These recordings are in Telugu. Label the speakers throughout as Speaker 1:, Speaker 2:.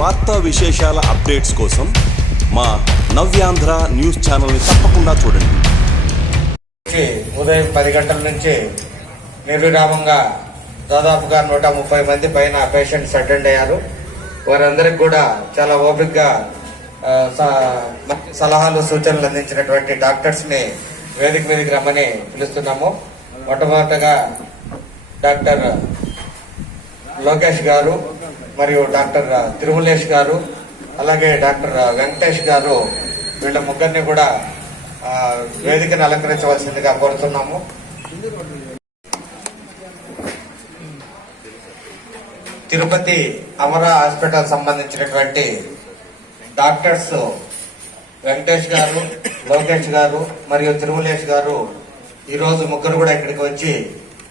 Speaker 1: వార్తా విశేషాల అప్డేట్స్ కోసం మా నవ్యాంధ్ర న్యూస్ ఛానల్ని తప్పకుండా చూడండి.
Speaker 2: ఉదయం పది గంటల నుంచి నిర్విరామంగా దాదాపుగా నూట ముప్పై మంది పైన పేషెంట్స్ అటెండ్ అయ్యారు. వారందరికి కూడా చాలా ఓపికగా స- మంచి సలహాలు సూచనలు అందించినటువంటి డాక్టర్స్ని వేదిక మీదకి రమ్మని పిలుస్తున్నాము. మొట్టమొదటగా డాక్టర్ లోకేష్ గారు మరియు డాక్టర్ తిరుమలేష్ గారు అలాగే డాక్టర్ వెంకటేష్ గారు వీళ్ళ ముగ్గురిని కూడా వేదికను అలంకరించవలసిందిగా కోరుతున్నాము. తిరుపతి అమర హాస్పిటల్ సంబంధించినటువంటి డాక్టర్స్ వెంకటేష్ గారు లోకేష్ గారు మరియు తిరుమలేష్ గారు ఈరోజు ముగ్గురు కూడా ఇక్కడికి వచ్చి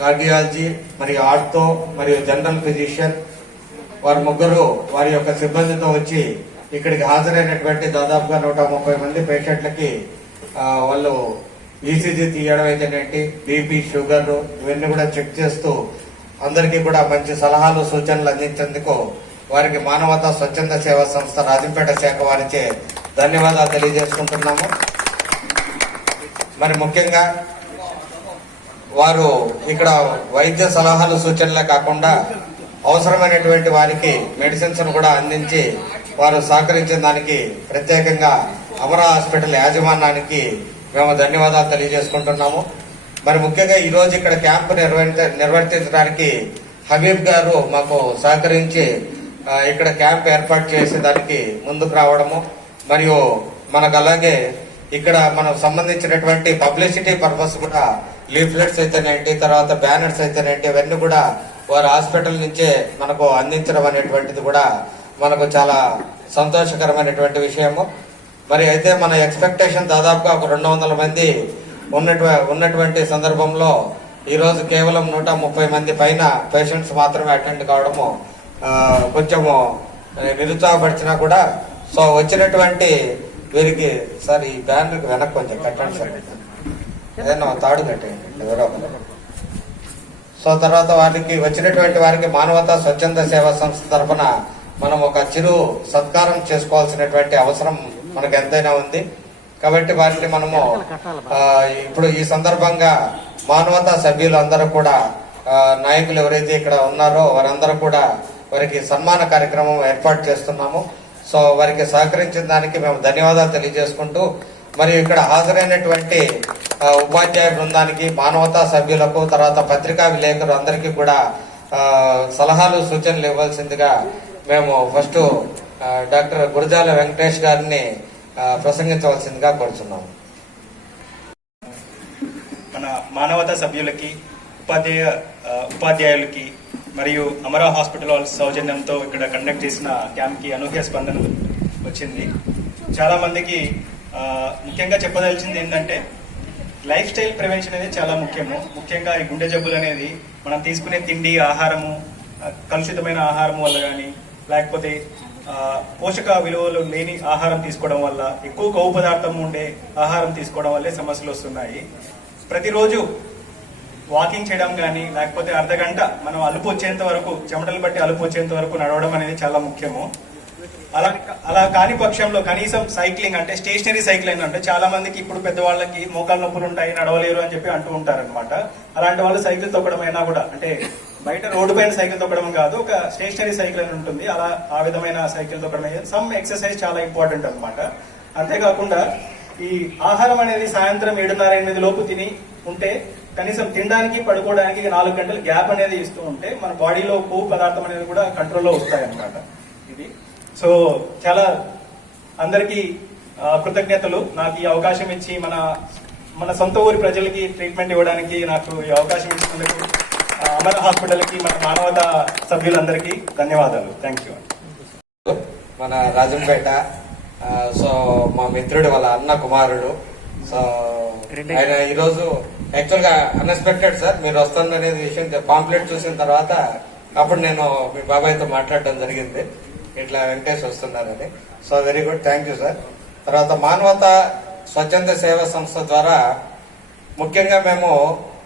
Speaker 2: కార్డియాలజీ మరియు ఆర్థో మరియు జనరల్ ఫిజిషియన్ వారు ముగ్గురు వారి యొక్క సిబ్బందితో వచ్చి ఇక్కడికి హాజరైనటువంటి దాదాపుగా నూట ముప్పై మంది పేషెంట్లకి వాళ్ళు ఈసీజీ తీయడం అయితేనేంటి బీపీ షుగర్ ఇవన్నీ కూడా చెక్ చేస్తూ అందరికీ కూడా మంచి సలహాలు సూచనలు అందించేందుకు వారికి మానవతా స్వచ్ఛంద సేవా సంస్థ రాజంపేట శాఖ వారిచే ధన్యవాదాలు తెలియజేసుకుంటున్నాము. మరి ముఖ్యంగా వారు ఇక్కడ వైద్య సలహాలు సూచనలే కాకుండా అవసరమైనటువంటి వారికి మెడిసిన్స్ కూడా అందించి వారు సహకరించిన దానికి ప్రత్యేకంగా అమర హాస్పిటల్ యాజమాన్యానికి మేము ధన్యవాదాలు తెలియజేసుకుంటున్నాము. మరి ముఖ్యంగా ఈరోజు ఇక్కడ క్యాంపు నిర్వహించ నిర్వర్తించడానికి హబీబ్ గారు మాకు సహకరించి ఇక్కడ క్యాంప్ ఏర్పాటు చేసే దానికి ముందుకు రావడము. మరియు మనకు అలాగే ఇక్కడ మనం సంబంధించినటువంటి పబ్లిసిటీ పర్పస్ కూడా లీఫ్లెట్స్ అయితేనేంటి తర్వాత బ్యానర్స్ అయితేనేంటి ఇవన్నీ కూడా వారు హాస్పిటల్ నుంచే మనకు అందించడం అనేటువంటిది కూడా మనకు చాలా సంతోషకరమైనటువంటి విషయము. మరి అయితే మన ఎక్స్పెక్టేషన్ దాదాపుగా ఒక రెండు వందల మంది ఉన్నటు ఉన్నటువంటి సందర్భంలో ఈరోజు కేవలం నూట ముప్పై మంది పైన పేషెంట్స్ మాత్రమే అటెండ్ కావడము కొంచెము నిరుత్సాహపరిచినా కూడా సో వచ్చినటువంటి వీరికి సార్ ఈ బ్యానర్కి వెనక్కి కొంచెం కట్టండి సార్. ఏదైనా తాడు కట్టేయండి. ఎవరో సో తర్వాత వారికి వచ్చినటువంటి వారికి మానవతా స్వచ్ఛంద సేవా సంస్థ తరఫున మనం ఒక చిరు సత్కారం చేసుకోవాల్సినటువంటి అవసరం మనకు ఎంతైనా ఉంది. కాబట్టి వారిని మనము ఇప్పుడు ఈ సందర్భంగా మానవతా సభ్యులు అందరూ కూడా నాయకులు ఎవరైతే ఇక్కడ ఉన్నారో వారందరూ కూడా వారికి సన్మాన కార్యక్రమం ఏర్పాటు చేస్తున్నాము. సో వారికి సహకరించిన దానికి మేము ధన్యవాదాలు తెలియజేసుకుంటూ మరియు ఇక్కడ హాజరైనటువంటి ఉపాధ్యాయ బృందానికి మానవతా సభ్యులకు తర్వాత పత్రికా విలేకరు అందరికీ కూడా సలహాలు సూచనలు ఇవ్వాల్సిందిగా మేము ఫస్ట్ డాక్టర్ గురజాల వెంకటేష్ గారిని ప్రసంగించవలసిందిగా కోరుచున్నాము
Speaker 3: మన మానవతా సభ్యులకి ఉపాధ్యాయ ఉపాధ్యాయులకి మరియు అమరా హాస్పిటల్ సౌజన్యంతో ఇక్కడ కండక్ట్ చేసిన క్యాంప్కి అనూహ్య స్పందన వచ్చింది. చాలా మందికి ముఖ్యంగా చెప్పదలిచింది ఏంటంటే లైఫ్ స్టైల్ ప్రివెన్షన్ అనేది చాలా ముఖ్యము. ముఖ్యంగా ఈ గుండె జబ్బులు అనేది మనం తీసుకునే తిండి ఆహారము కలుషితమైన ఆహారం వల్ల కానీ లేకపోతే పోషక విలువలు లేని ఆహారం తీసుకోవడం వల్ల ఎక్కువ కొవ్వు పదార్థం ఉండే ఆహారం తీసుకోవడం వల్లే సమస్యలు వస్తున్నాయి. ప్రతిరోజు వాకింగ్ చేయడం కానీ లేకపోతే అర్ధ గంట మనం అలుపు వచ్చేంత వరకు చెమటలు బట్టి అలుపు వచ్చేంత వరకు నడవడం అనేది చాలా ముఖ్యము. అలా అలా కాని పక్షంలో కనీసం సైక్లింగ్ అంటే స్టేషనరీ సైక్లింగ్ అంటే చాలా మందికి ఇప్పుడు పెద్దవాళ్ళకి మోకాలు నొప్పులు ఉంటాయి నడవలేరు అని చెప్పి అంటూ ఉంటారనమాట అలాంటి వాళ్ళు సైకిల్ తొక్కడం అయినా కూడా అంటే బయట రోడ్డు పైన సైకిల్ తొక్కడం కాదు ఒక స్టేషనరీ సైకిల్ అని ఉంటుంది. అలా ఆ విధమైన సైకిల్ తొక్కడం సమ్ ఎక్సర్సైజ్ చాలా ఇంపార్టెంట్ అనమాట అంతేకాకుండా ఈ ఆహారం అనేది సాయంత్రం ఏడున్నర ఎనిమిది లోపు తిని ఉంటే కనీసం తినడానికి పడుకోవడానికి నాలుగు గంటలు గ్యాప్ అనేది ఇస్తూ ఉంటే మన బాడీలో కొవ్వు పదార్థం అనేది కూడా కంట్రోల్లో వస్తాయి అనమాట సో చాలా అందరికీ కృతజ్ఞతలు. నాకు ఈ అవకాశం ఇచ్చి మన మన సొంత ఊరి ప్రజలకి ట్రీట్మెంట్ ఇవ్వడానికి నాకు ఈ అవకాశం ఇచ్చినందుకు అమర హాస్పిటల్కి మన మానవతా సభ్యులందరికీ ధన్యవాదాలు. థ్యాంక్ యూ
Speaker 2: మన రాజంపేట సో మా మిత్రుడు వాళ్ళ అన్న కుమారుడు. సో ఆయన ఈరోజు యాక్చువల్గా అన్ఎక్స్పెక్టెడ్ సార్ మీరు వస్తుందనేది విషయం పాంప్లెట్ చూసిన తర్వాత అప్పుడు నేను మీ బాబాయ్తో మాట్లాడడం జరిగింది. ఇట్లా వెంకటేష్ వస్తున్నారని. So very good. Thank you sir. తర్వాత మానవత స్వచ్ఛంద సేవా సంస్థ ద్వారా ముఖ్యంగా మేము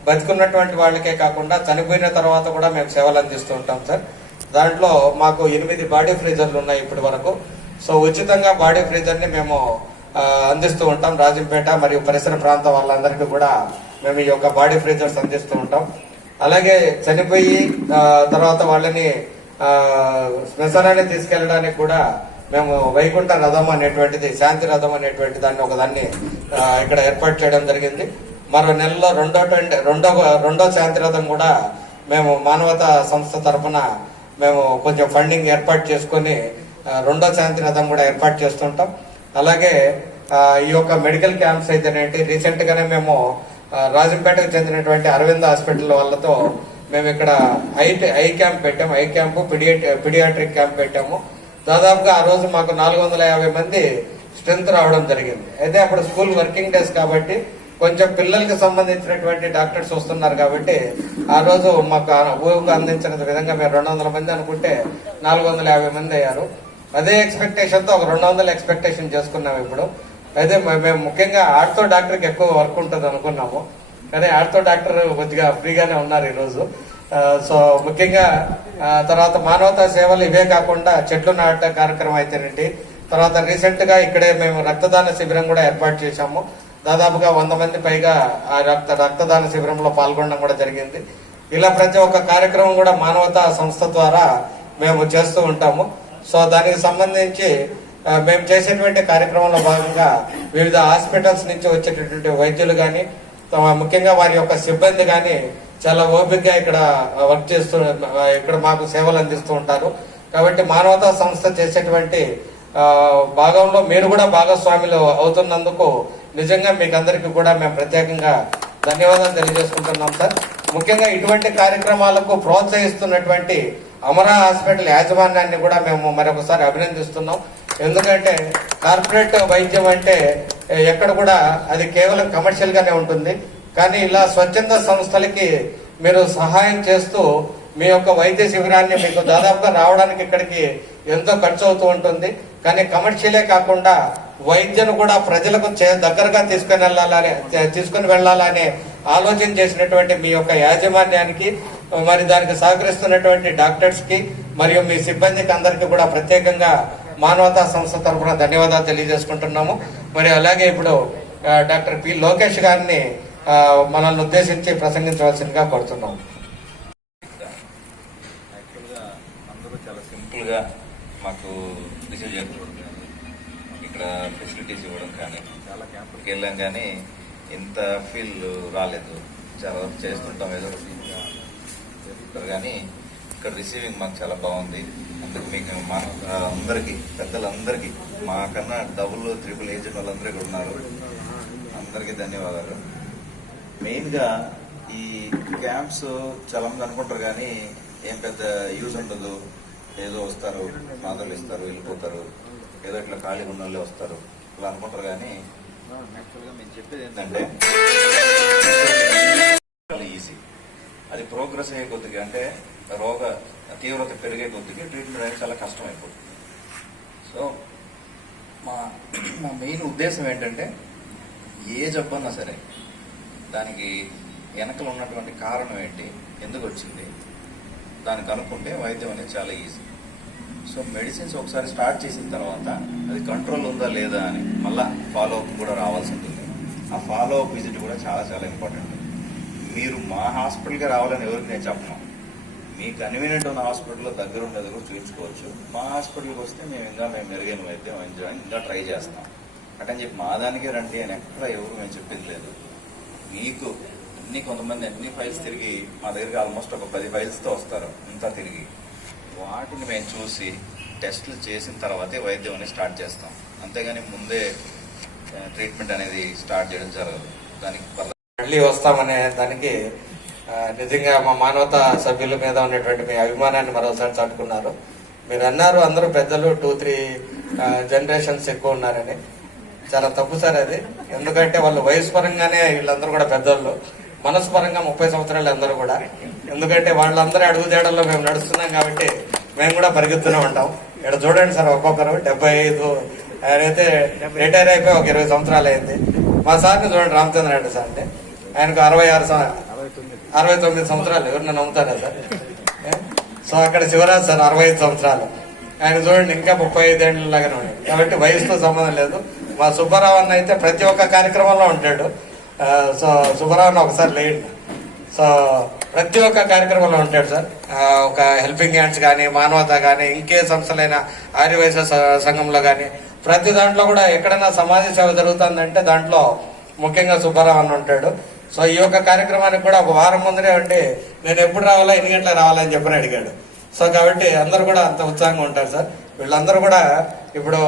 Speaker 2: బతుకున్నటువంటి వాళ్ళకే కాకుండా చనిపోయిన తర్వాత కూడా మేము సేవలు అందిస్తూ ఉంటాం సార్. దాంట్లో మాకు ఎనిమిది బాడీ ఫ్రీజర్లు ఉన్నాయి ఇప్పటి వరకు. సో ఉచితంగా బాడీ ఫ్రీజర్ని మేము అందిస్తూ ఉంటాం రాజంపేట మరియు పరిసర ప్రాంతం వాళ్ళందరికీ కూడా మేము ఈ యొక్క బాడీ ఫ్రీజర్స్ అందిస్తూ ఉంటాం. అలాగే చనిపోయి తర్వాత వాళ్ళని శ్మశానాన్ని తీసుకెళ్ళడానికి కూడా మేము వైకుంఠ రథం అనేటువంటిది శాంతి రథం అనేటువంటి దాన్ని ఒక దాన్ని ఇక్కడ ఏర్పాటు చేయడం జరిగింది. మరో నెలలో రెండో ట్వంటీ రెండో రెండో శాంతి రథం కూడా మేము మానవతా సంస్థ తరఫున మేము కొంచెం ఫండింగ్ ఏర్పాటు చేసుకొని రెండో శాంతి రథం కూడా ఏర్పాటు చేస్తుంటాం. అలాగే ఈ యొక్క మెడికల్ క్యాంప్స్ అయితేనేంటి రీసెంట్గానే మేము రాజంపేటకు చెందినటువంటి అరవింద్ హాస్పిటల్ వాళ్ళతో మేము ఇక్కడ ఐ ఐ క్యాంప్ పెట్టాము. ఐ క్యాంపు పిడియాట్రిక్ క్యాంప్ పెట్టాము. దాదాపుగా ఆ రోజు మాకు నాలుగు వందల యాభై మంది స్ట్రెంత్ రావడం జరిగింది. అయితే అప్పుడు స్కూల్ వర్కింగ్ డేస్ కాబట్టి కొంచెం పిల్లలకి సంబంధించినటువంటి డాక్టర్స్ వస్తున్నారు కాబట్టి ఆ రోజు మాకు ఆ అందించిన విధంగా మేము రెండు వందల మంది అనుకుంటే నాలుగు వందల యాభై మంది అయ్యారు. అదే ఎక్స్పెక్టేషన్తో ఒక రెండు వందల ఎక్స్పెక్టేషన్ చేసుకున్నాం ఇప్పుడు. అయితే మేము ముఖ్యంగా ఆర్తో డాక్టర్కి ఎక్కువ వర్క్ ఉంటుంది అనుకున్నాము. కానీ ఆడతో డాక్టర్ కొద్దిగా ఫ్రీగానే ఉన్నారు ఈరోజు. సో ముఖ్యంగా తర్వాత మానవతా సేవలు ఇవే కాకుండా చెట్లు నాట కార్యక్రమం అయితేనండి. తర్వాత రీసెంట్గా ఇక్కడే మేము రక్తదాన శిబిరం కూడా ఏర్పాటు చేశాము. దాదాపుగా వంద మంది పైగా ఆ రక్త రక్తదాన శిబిరంలో పాల్గొనడం కూడా జరిగింది. ఇలా ప్రతి ఒక్క కార్యక్రమం కూడా మానవతా సంస్థ ద్వారా మేము చేస్తూ ఉంటాము. సో దానికి సంబంధించి మేము చేసేటువంటి కార్యక్రమంలో భాగంగా వివిధ హాస్పిటల్స్ నుంచి వచ్చేటటువంటి వైద్యులు కానీ ముఖ్యంగా వారి యొక్క సిబ్బంది కానీ చాలా ఓపికగా ఇక్కడ వర్క్ చేస్తూ ఇక్కడ మాకు సేవలు అందిస్తూ ఉంటారు. కాబట్టి మానవతా సంస్థ చేసేటువంటి భాగంలో మీరు కూడా భాగస్వాములు అవుతున్నందుకు నిజంగా మీకు అందరికీ కూడా మేము ప్రత్యేకంగా ధన్యవాదాలు తెలియజేసుకుంటున్నాం సార్. ముఖ్యంగా ఇటువంటి కార్యక్రమాలకు ప్రోత్సహిస్తున్నటువంటి అమరా హాస్పిటల్ యాజమాన్యాన్ని కూడా మేము మరొకసారి అభినందిస్తున్నాం. ఎందుకంటే కార్పొరేట్ వైద్యం అంటే ఎక్కడ కూడా అది కేవలం కమర్షియల్ గానే ఉంటుంది. కానీ ఇలా స్వచ్ఛంద సంస్థలకి మీరు సహాయం చేస్తూ మీ యొక్క వైద్య శిబిరాన్ని మీకు దాదాపుగా రావడానికి ఇక్కడికి ఎంతో ఖర్చు అవుతూ ఉంటుంది. కానీ కమర్షియలే కాకుండా వైద్యను కూడా ప్రజలకు చే- దగ్గరగా తీసుకుని వెళ్ళాలని తీసుకొని వెళ్ళాలనే ఆలోచన చేసినటువంటి మీ యొక్క యాజమాన్యానికి మరి దానికి సహకరిస్తున్నటువంటి డాక్టర్స్కి మరియు మీ సిబ్బందికి అందరికీ కూడా ప్రత్యేకంగా మానవతా సంస్థ తరఫున ధన్యవాదాలు తెలియజేసుకుంటున్నాము. మరి అలాగే ఇప్పుడు డాక్టర్ పి. లోకేష్ గారిని మనల్ని ఉద్దేశించి ప్రసంగించవలసిందిగా కోరుతున్నాం
Speaker 4: యాక్చువల్గా అందరూ చాలా సింపుల్గా మాకు రిసీవ్ చేసుకోవడం కానీ ఇక్కడ ఫెసిలిటీస్ ఇవ్వడం కానీ చాలా క్యాంపుకి వెళ్ళాం కానీ ఇంత ఫీల్ రాలేదు. చాలా వరకు చేస్తుంటాం. ఏదో కానీ ఇక్కడ రిసీవింగ్ మాకు చాలా బాగుంది. మీకు మా అందరికీ పెద్దలందరికీ మాకన్నా డబుల్ త్రిపుల్ ఏజ్ వాళ్ళందరూ ఉన్నారు. అందరికీ ధన్యవాదాలు. మెయిన్గా ఈ క్యాంప్స్ చాలా మంది అనుకుంటారు కానీ ఏం పెద్ద యూజ్ ఉండదు. ఏదో వస్తారు మాదలు ఇస్తారు వెళ్ళిపోతారు. ఏదో ఇట్లా ఖాళీగా ఉన్న వాళ్ళే వస్తారు. ఇలా అనుకుంటారు కానీ యాక్చువల్గా మేము చెప్పేది ఏంటంటే ఈజీ అది ప్రోగ్రెస్ అయ్యే కొద్దిగా అంటే రోగ తీవ్రత పెరిగే కొద్దిగా ట్రీట్మెంట్ అనేది చాలా కష్టం అయిపోతుంది సో మా మా మెయిన్ ఉద్దేశం ఏంటంటే ఏ జబ్బన్నా సరే దానికి వెనకలు ఉన్నటువంటి కారణం ఏంటి ఎందుకు వచ్చింది దాన్ని కనుక్కుంటే వైద్యం అనేది చాలా ఈజీ సో మెడిసిన్స్ ఒకసారి స్టార్ట్ చేసిన తర్వాత అది కంట్రోల్ ఉందా లేదా అని మళ్ళా ఫాలో అప్ కూడా రావాల్సి ఉంటుంది. ఆ ఫాలో అప్ విజిట్ కూడా చాలా చాలా ఇంపార్టెంట్ మీరు మా హాస్పిటల్కి రావాలని ఎవరికి నేను చెప్పను. మీ కన్వీనియంట్ ఉన్న హాస్పిటల్లో దగ్గర ఉండేది కూడా చూపించుకోవచ్చు మా హాస్పిటల్కి వస్తే మేము ఇంకా మేము మెరుగైన వైద్యం ఎంజాయ్ ఇంకా ట్రై చేస్తాం. అటని చెప్పి మా దానికే రండి అని ఎక్కడ ఎవరు మేము చెప్పింది లేదు. మీకు అన్ని కొంతమంది అన్ని ఫైల్స్ తిరిగి మా దగ్గరికి ఆల్మోస్ట్ ఒక పది ఫైల్స్తో వస్తారు. ఇంకా తిరిగి. వాటిని మేము చూసి టెస్టులు చేసిన తర్వాతే వైద్యం అనేది స్టార్ట్ చేస్తాం. అంతేగాని ముందే ట్రీట్మెంట్ అనేది స్టార్ట్ చేయడం జరగదు. దానికి
Speaker 2: మళ్ళీ వస్తామనే దానికి నిజంగా మా మానవతా సభ్యుల మీద ఉన్నటువంటి మీ అభిమానాన్ని మరోసారి చాటుకున్నారు. మీరు అన్నారు అందరూ పెద్దలు టూ త్రీ జనరేషన్స్ ఎక్కువ ఉన్నారని. చాలా తప్పు సార్ అది. ఎందుకంటే వాళ్ళు వయసు పరంగానే వీళ్ళందరూ కూడా పెద్దోళ్ళు. మనసు పరంగా ముప్పై సంవత్సరాలు అందరూ కూడా. ఎందుకంటే వాళ్ళందరూ అడుగుదేడల్లో మేము నడుస్తున్నాం కాబట్టి మేము కూడా పరిగెత్తునే ఉంటాం. ఇక్కడ చూడండి సార్ ఒక్కొక్కరు డెబ్బై ఐదు అయితే రిటైర్ అయిపోయి ఒక ఇరవై సంవత్సరాలు అయింది. మా సార్ని చూడండి రామచంద్ర రెడ్డి సార్ అంటే. ఆయనకు అరవై ఆరు అరవై తొమ్మిది. సంవత్సరాలు ఎవరిని నమ్ముతారా సార్? సో అక్కడ శివరాజ్ సార్ అరవై ఐదు సంవత్సరాలు. ఆయన చూడండి ఇంకా ముప్పై ఐదేళ్ళ లాగానే ఉన్నాడు. కాబట్టి వయసుతో సంబంధం లేదు. మా సుబ్బారావు అన్న అయితే ప్రతి ఒక్క కార్యక్రమంలో ఉంటాడు. సో సుబ్బారావు అన్న ఒకసారి లేండి సో ప్రతి ఒక్క కార్యక్రమంలో ఉంటాడు సార్. ఒక హెల్పింగ్ హ్యాండ్స్ కానీ మానవత కానీ ఇంకే సంస్థలైన ఆర్యవైశ్య సంఘంలో కానీ ప్రతి దాంట్లో కూడా ఎక్కడైనా సమాజ సేవ జరుగుతుందంటే దాంట్లో ముఖ్యంగా సుబ్బారావు అన్న ఉంటాడు. సో ఈ యొక్క కార్యక్రమానికి కూడా ఒక వారం ముందరే ఉండి నేను ఎప్పుడు రావాలా ఎన్ని గంటల రావాలా అని చెప్పని అడిగాడు. సో కాబట్టి అందరూ కూడా అంత ఉత్సాహంగా ఉంటారు సార్. వీళ్ళందరూ కూడా ఇప్పుడు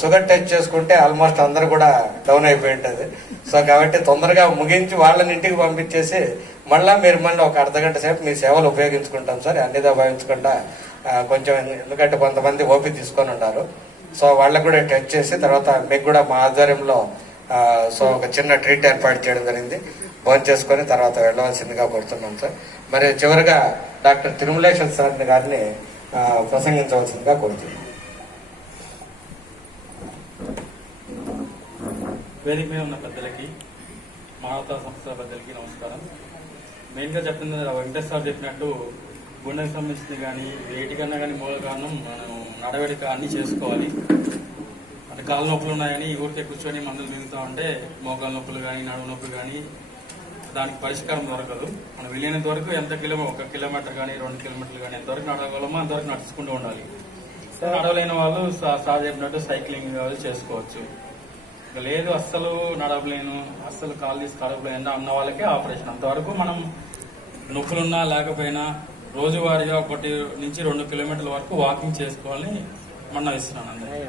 Speaker 2: షుగర్ టెస్ట్ చేసుకుంటే ఆల్మోస్ట్ అందరు కూడా డౌన్ అయిపోయి ఉంటుంది. సో కాబట్టి తొందరగా ముగించి వాళ్ళని ఇంటికి పంపించేసి మళ్ళా మీరు మళ్ళీ ఒక అర్ధ గంట సేపు మీ సేవలు ఉపయోగించుకుంటాం సార్. అన్నిదా భావించకుండా కొంచెం ఎందుకంటే కొంతమంది ఓపి తీసుకొని ఉన్నారు. సో వాళ్ళకు కూడా టెస్ట్ చేసి తర్వాత మీకు కూడా మా ఆధ్వర్యంలో సో ఒక చిన్న ట్రీట్ ఏర్పాటు చేయడం జరిగింది. భోజనం చేసుకొని తర్వాత వెళ్ళవలసిందిగా కోరుతున్నాం సార్. మరి చివరిగా డాక్టర్ తిరుమలేశ్వర్ సార్ గారిని ప్రసంగించవలసిందిగా కోరుతున్నాం.
Speaker 5: వేదిక మీద ఉన్న పెద్దలకి మానవతా సంస్థ పెద్దలకి నమస్కారం. మెయిన్గా చెప్పింది వెంకటేశ్వర సార్ చెప్పినట్టు గుండెకి సంబంధించింది కానీ వేటికన్నా కానీ మూల కారణం మనం నడవడిక అన్ని చేసుకోవాలి. అంటే గాలి నొప్పులు ఉన్నాయని ఊరికే కూర్చొని మందులు మిగుతా ఉంటే మోకాళ్ళ నొప్పులు కానీ నడుము నొప్పులు కానీ దానికి పరిష్కారం దొరకదు. మనం వీలైనంత వరకు ఎంత కిలోమీటర్ ఒక కిలోమీటర్ కానీ రెండు కిలోమీటర్లు కానీ ఎంతవరకు నడవగలమో అంతవరకు నడుచుకుంటూ ఉండాలి. సో నడవలేని వాళ్ళు సా- సార్ చెప్పినట్టు సైక్లింగ్ వాళ్ళు చేసుకోవచ్చు. లేదు అస్సలు నడవలేను అస్సలు కాలు తీసి కడవలేను అన్న వాళ్ళకే ఆపరేషన్. అంతవరకు మనం నొప్పులున్నా లేకపోయినా రోజువారీగా ఒకటి నుంచి రెండు కిలోమీటర్ల వరకు వాకింగ్ చేసుకోవాలని మనం ఇస్తున్నాను అందరికీ